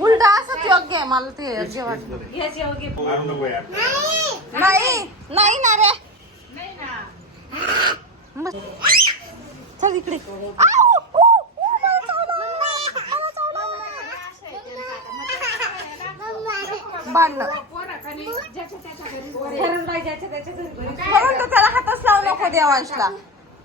उलट असंच योग्य आहे मला ते योग्य वाटतं. नाही नाही ना रे. चल इकडे. बांधलं. म्हणून तर त्याला हातच लावू नको देवांशला.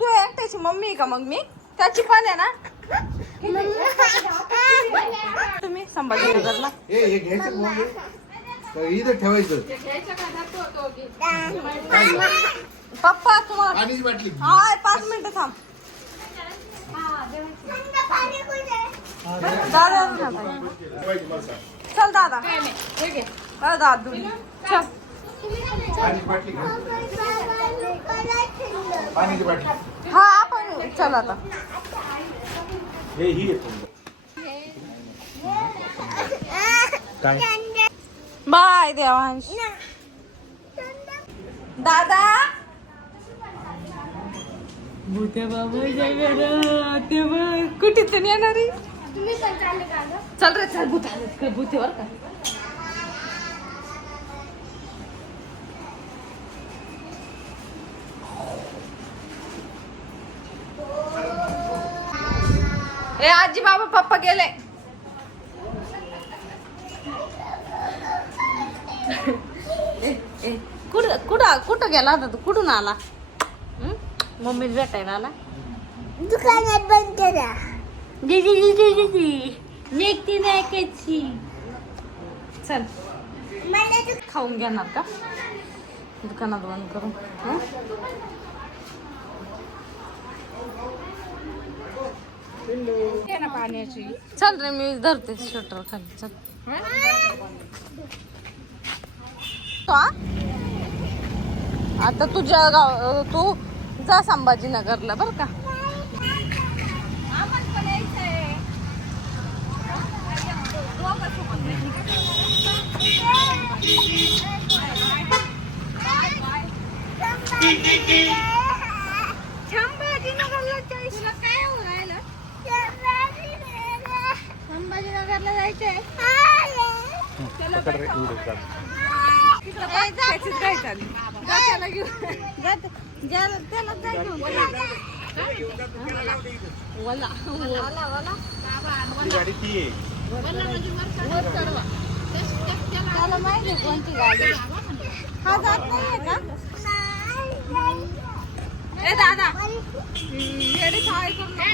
तू एकट्याची मम्मी का मग मी त्याची पण आहे ना? तुम्ही संभाजीनगरला हे हे? इथं ठेवायचं. पप्पा तुम्हाला हाय पाच मिनिटं थांब. दादा. चल दादा. दादू. चल. बाटली हा आपण चल आता. हे ही. काय? बाय देवांश. दादा? भूत्या बाबा कुठे येणार? आहे चल रे चल भूत भूतीवर का? पप्पा गेले. ए, ए, कुठं कुठं कुठं गेला होता तू? कुठून आला? मम्मीला भेटायला आला? दुकानात बंद करा दीदी दीदी दीदी नेकती नाही कच्ची चल. मला तू खाऊन घेणार का? दुकानात बंद करून. हं? चल रे मी धरते स्वेटर खाली चल. आता तुझ्या गाव तू जा संभाजीनगरला बर का. संभाजीनगरला जायचं काय हो राहिलं संभाजीनगरला जायचंय. त्याचीच काय चालली घेऊन. ज्याला त्याला जा घेऊन. वला वला. वला ती गाडी ती आहे. वर चढवा त्याला माहिती आहे कोणती गाडी हा जात नाहीये का? ए दादा. येडे काय करू नको.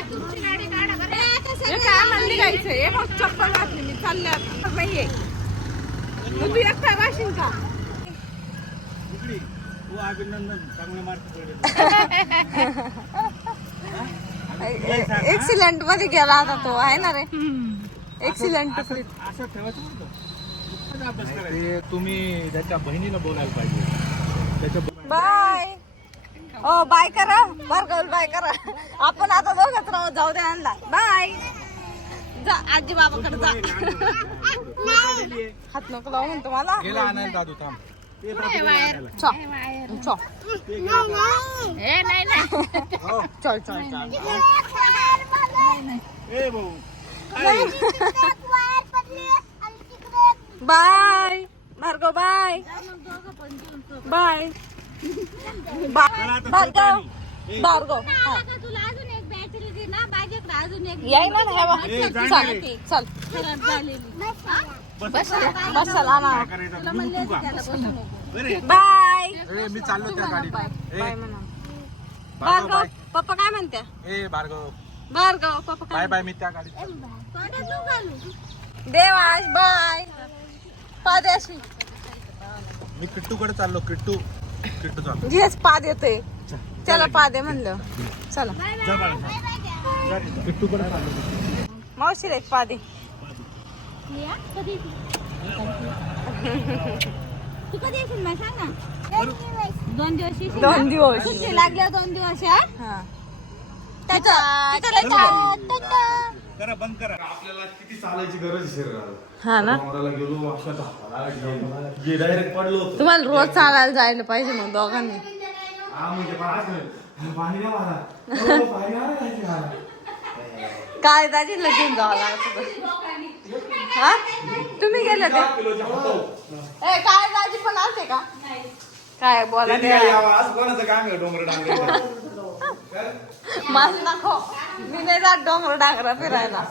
हे काय म्हणली गायचं हे मग चप्पल घातली मी. चालले आता. नाहीये. मग तू एकटा राशील का? तू अभिनंदन. चांगलं मार्क एक्सिलेंटमध्ये गेला आता तो. आहे ना रे? एक्सिलेंट असं ठेवायचं तुम्ही त्याच्या बहिणीला बोलायला पाहिजे. त्याच्या ब- बाय ओ बाय करा. भार्गव बाय करा. आपण आता दोघच राहू जाऊ दे आणला बाय. जा आजी बाबाकडे जा. हात नको लावू म्हणतो मला. गेला आणायला दादू थांब. गेला आणायला. चल चल. ते गेला दादू. हो. चल चल चल. ए भाऊ. Bye. Bhargav bye. Bye. Bhargav Bhargav हा. तुला अजून एक बॅटरी दे ना माझ्याकडे अजून एक यायला ना ह्या ए, बघ. जा चल रे. चल. खराब झालेली. बस. बस चला ना काय करायचं? बिलू तू का बरे. बाय. ए, मी चाललो त्या गाडीत बाय. ए, बाय म्हणा. भार्गव भार्गव बाय. पप्पा काय म्हणत्या? ए भार्गव भार्गव पप्पा बाय काय बाय मी त्या गाडीत तोंडात नको घालू. देवाश बाय. पाद्याशी. मी किट्टूकडे चाललो किट्टू. चाललो घेच पाद येतोय. त्याला पादे म्हणलं. चला. मावशी रे सांग ना. दोन दिवस दोन? दिवस. लागल्या दोन दिवस या हा. करा बंद करा. आपल्याला किती चालायची गरज आहे शरीराला? हा ना. डोंगराला गेलो अशा धापाला गेलो. जे डायरेक्ट पडलो होतो. तुम्हाला रोज चालायला जायला पाहिजे मग दोघांनी. हा म्हणजे पाणी नाही मला. हो, पाणी नाही राहायचं मला. काय जावं लागत. हा? तुम्ही गेले ते ए, काय दाजी पण आलते का? काय बोला त्यांनी काय यावं, असं कोणाचं काम आहे डोंगर डांगर माझं दाखव मी नाही जात डोंगर डांगरा फिरायला.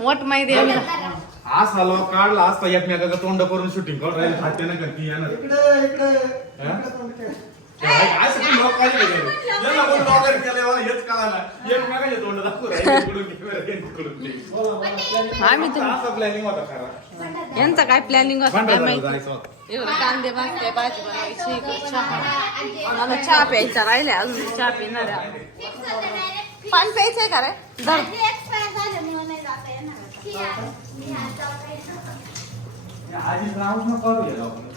वट माहिती आहे आज आलो काढला असता एकमेकाचं तोंड करून शूटिंग करून राहील खाते ना करती येणार? असं लोक काय केलं? केलंय मला हेच कळालं. एकमेकाचे तोंड दाखवू राहिले, इकडून camera, इकडून ते. आम्ही असा planning होता खरा. यांचा काय प्लॅनिंग असतं काय भंडारदऱ्याला माहिती जायचं होतं. एवढं कांदे भाजते भाजी बनवायची इकडे चहा मला चहा प्यायचा राहिला अजून चहा पिणार. पाणी प्यायचंय का रे धर. ही. आधी राहून करूया.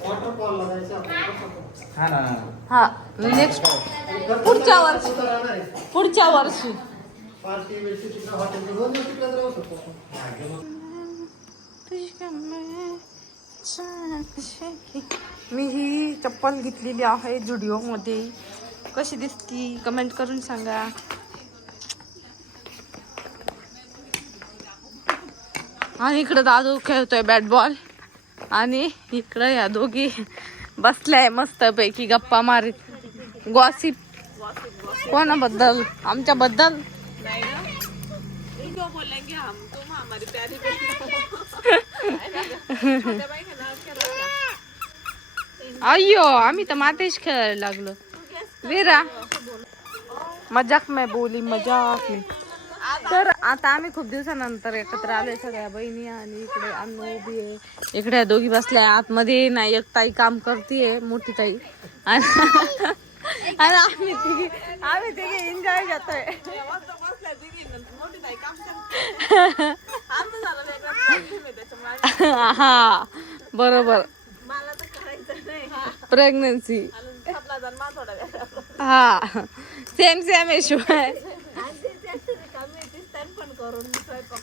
हा ना. हा नेक्स्ट पुढच्या वर्षी. पुढच्या वर्षी. मी ही चप्पल घेतलेली आहे जुडिओ मध्ये कशी दिसती? कमेंट करून सांगा. आणि इकडं दादू खेळतोय बॅट बॉल आणि इकडं या दोघी बसल्या मस्त पैकी गप्पा मारीत. गॉसिप कोणाबद्दल? आमच्या बद्दल अय्यो आम्ही तर मातेश खेळायला लागलो. वीरा? मजाक में बोली मजाक में. तर आता आम्ही खूप दिवसानंतर एकत्र आलोय सगळ्या बहिणी आणि इकडे अन्न उभी आहे इकडे दोघी बसल्या आतमध्ये नाही एक ताई काम करतीये मोठी ताई. आणि आणि आम्ही तिघी आम्ही तिघी एन्जॉय करतोय. हा बरोबर. प्रेग्नन्सी हा. सेम सेम शिवाय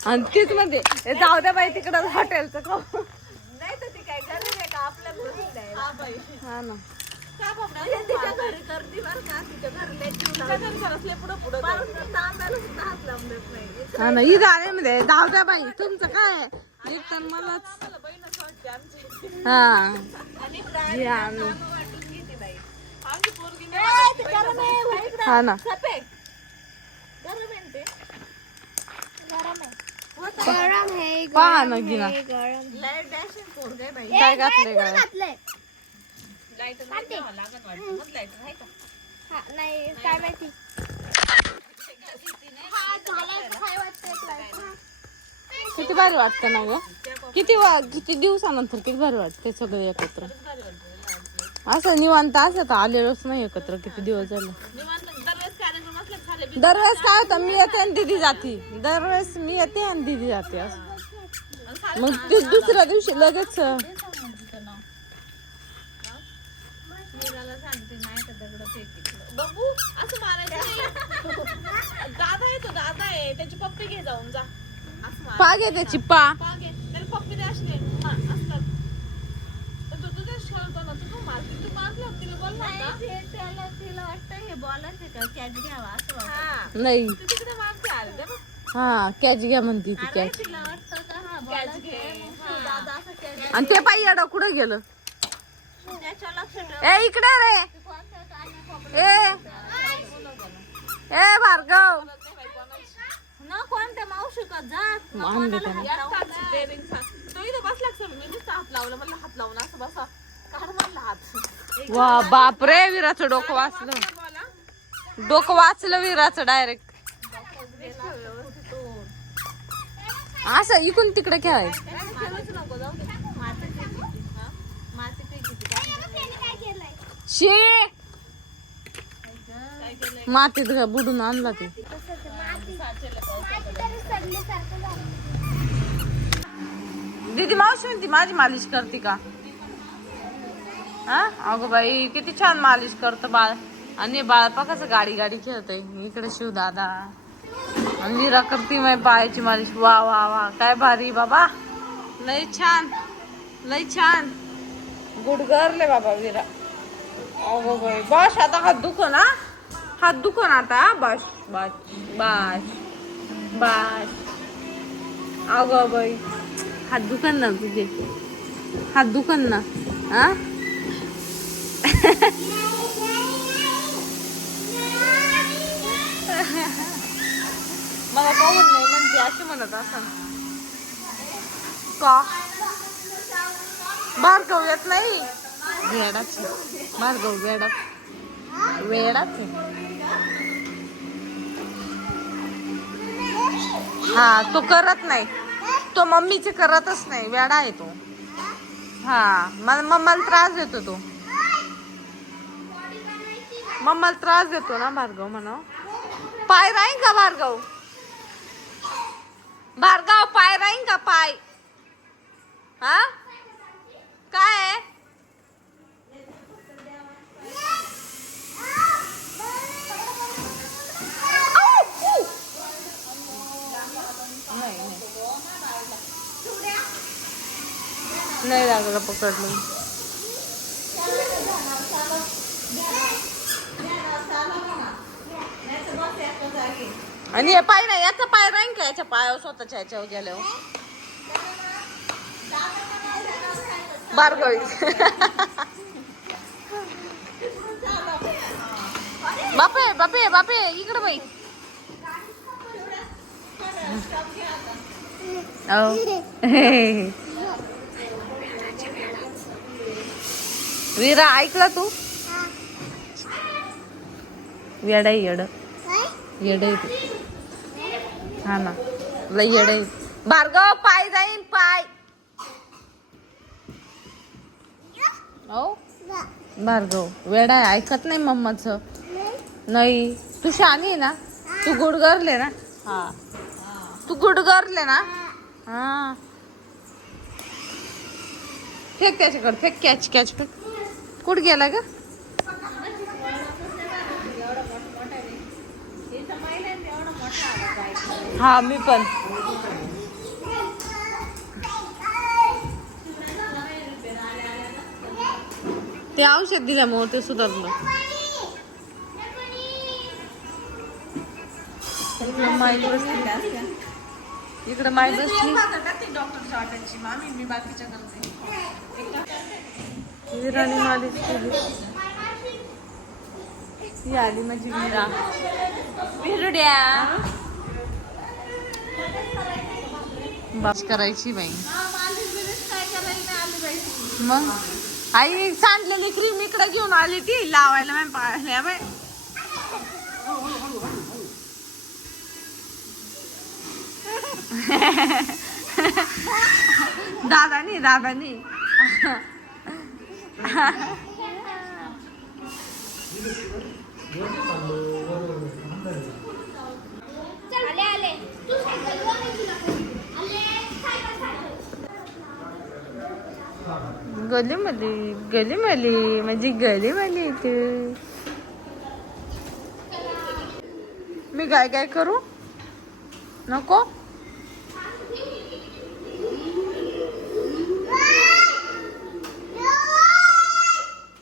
आणि तीच मध्ये हे जाऊ द्या बाई तिकडं हॉटेलचं खाऊ. हा ना. हा ना ही गाड्यामध्ये जाऊ द्या बाई तुमचं काय? एक तर मलाच हा. आणू. हा ना. गरम आहे पहा ना गिना. गरम काय घातलंय काय घातलंय? हा, नाही काय माहिती. हा, घालायचं काय वाटतंय आपल्याला? हा. किती भारी वाटतं ना ग? किती वा किती दिवसानंतर किती भारी वाटते सगळे एकत्र? असं निवांत असं तर आलेलोच नाही एकत्र किती दिवस झाले? दरवेळेस काय होतं मी येते आणि दिदी जाते. दरवेळेस मी येते आणि दिदी जाते असं. मग ते दुसऱ्या दिवशी लगेच बघू असं मारायचं नाही. दादा येतो दादा आहे. त्याची पप्पी घे जाऊन जा. असं मार. पाग आहे त्याची पा. घे. त्याला पप्पी द्या अशी नाही. मा- असतात बघ. हा कॅच घ्या म्हणती ती कॅच हा आणि ते पायी अडा कुठं गेलं? ए इकडे रे. ए. ए भार्गव. मावशी वा बापरे विराचं डोकं वाचलं. डोकं वाचलं विराचं डायरेक्ट असं इकून तिकडे खेळाय शे! मातीत बुडून आणला ते. दीदी मावशी म्हणती माझी मालिश करते का? हा? अगं बाई किती छान मालिश करतं बाळ. आणि बाळ पा कसं गाडी गाडी खेळतय. इकडे शिव दादा. आणि मीरा करते माय पायाची मालिश. वा वा वा. काय भारी बाबा. लय छान. लय छान. गुडगरले बाबा विरा अगो बाई. बस आता हात दुखो ना. हात दुखो ना आता. बस बस बस बस अगो बाई. हात दुखन ना तुझे. हात दुखन ना. हा? मला पाहून नाही म्हणते अशी म्हणत असं का? भार्गव येत नाही? वेडाच भार्गव वेडाच. वेडाच आहे. हा तो करत नाही. तो मम्मीचे करतच नाही. वेडा आहे तो. हा मला मम्माला त्रास देतो तो. मम्माला त्रास देतो ना भार्गव म्हणा. पाय राहीन का भार्गव? भार्गव पाय राहीन का पाय? हा? काय. नाही लागलं पकडलं. आणि हे पाय नाही याचा पाय राहीन का याच्या पायावर स्वतःच्या याच्यावर गेल्यावर? बारगळी. बापे बापे बापे इकडे बाई. अहो. वीरा ऐकला तू? येड येड. येड हा ना. लय येड आहे. भार्गव पाय जाईन पाय. हो भार्गव वेडा आहे. ऐकत नाही मम्माच. नाही. तू शानी आहे ना? तू गुडगरले ना? हा. तू गुडगरले ना? हा. फेक त्याच्याकडे फेक कॅच कॅच फेक कुठं गेला ग? हा मी पण. ते औषध दिल्यामुळे ते सुधारलं. इकडे माई बसली. इकडे माई बसली. विराने मालिश केली. ही आली माझी विरा. विरड्या. बास करायची बाई. मग? आई सांडलेली क्रीम इकडे घेऊन आली ती. लावायला मॅम पाहिल्या बाई. दादानी दादानी आले आले तू सायकलवर नाही तुला कोणी. आले सायकल सायकल गली मली गली मली म्हणजे गली मली तू मी काय काय करू? नको?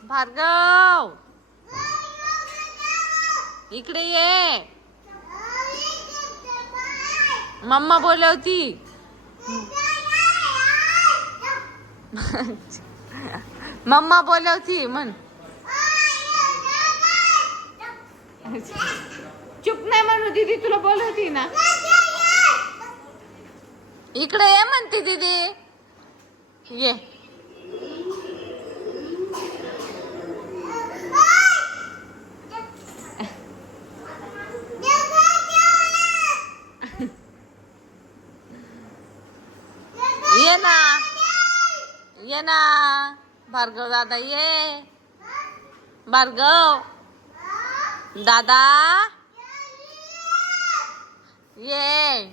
भार्गव! इकडे ये. मम्मा बोलवती. मम्मा बोलवती म्हण. चुप नाही म्हणू दीदी तुला बोलवती ना. इकडे ये म्हणते दीदी. ये. ये ना ये ना। भार्गव दादा ये। भार्गव। दादा। ये।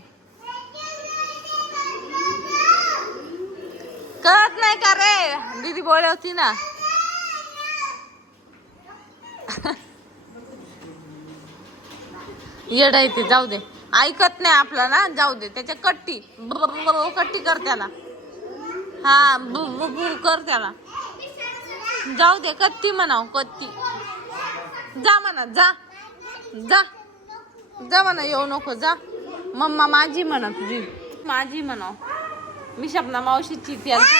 कळत नाही का रे? दीदी बोलवती ना. येडा येते जाऊ दे. ऐकत नाही आपला ना जाऊ दे. त्याच्या कट्टी कट्टी कर त्याला. हा बु बु बु कर त्याला. जाऊ दे कत्ती म्हणाव कत्ती. जा म्हणा जा. जा. जा म्हणा येऊ नको जा. मम्मा माझी म्हणा तुझी. माझी म्हणाव. मी शपना मावशीची ती आता.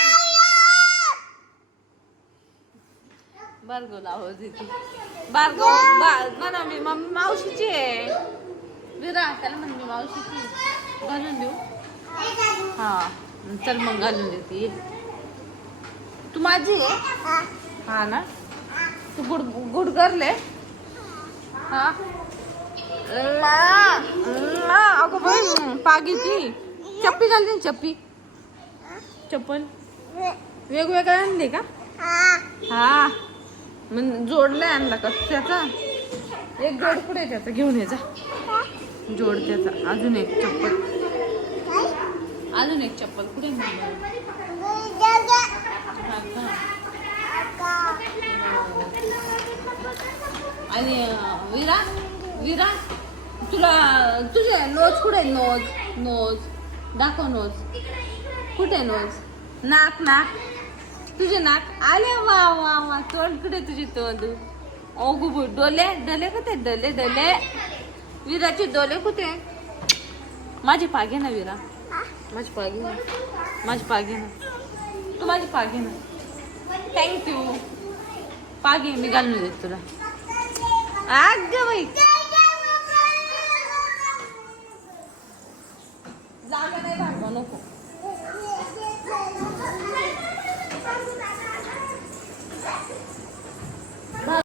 हो आवाज येते बारगो बा- म्हणा मी मम्मी मावशीची आहे. विरा त्याला म्हण मी मावशीची. घालून देऊ. हा. चल मग घालून देते. तू माझी आहे? हा. ना? तू गुड गुड करले हा? मा, मा, अगं बाई पागी ती. चप्पी घालली ना चप्पी. चप्पल. वेगवेगळ्या आणले का? हा. मग जोडलाय आणला का त्याचा? एक जोड आहे त्याचा. घेऊन ये जा. जोड त्याचा. अजून एक चप्पल. अजून एक चप्पल. कुठे आणि विरा विरा तुला तुझे नोज कुठे आहे? नोज? नोज. दाखव नोज. कुठे आहे नोज? नाक नाक. तुझे नाक आले वा वा वा. तोंड कुठे तुझे तोंड? ओ डोले डोले कुठे डोले डोले. विराचे डोले कुठे माझी पागे ना विरा. माझी पागी ना माझी पागी ना तू माझी पागी ना थँक्यू पागी मी घालून देत तुला. आग बाई. जागा नाही भांडवा नको.